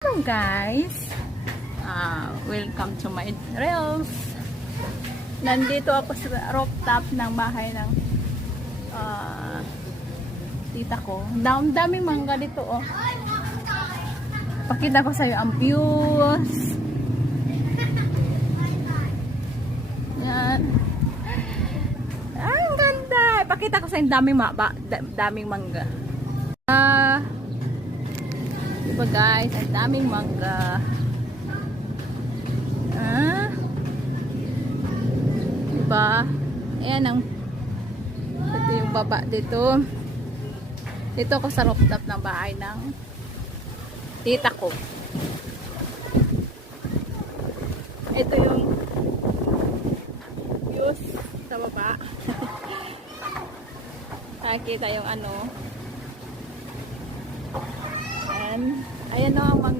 Hello guys, welcome to my reels. Nandito ako sa rooftop ng bahay ng tita ko. Daming mangga dito oh. Pakita ko sa iyo ang views. Yan. Ang ganda. Pakita ko sa iyo daming mangga. Diba guys, ang daming mangga. Diba? Ayan ang ito yung baba dito. Dito ako sa rooftop ng bahay ng tita ko. Ito yung views sa baba. Nakikita yung ano. Ayan o ang mangga.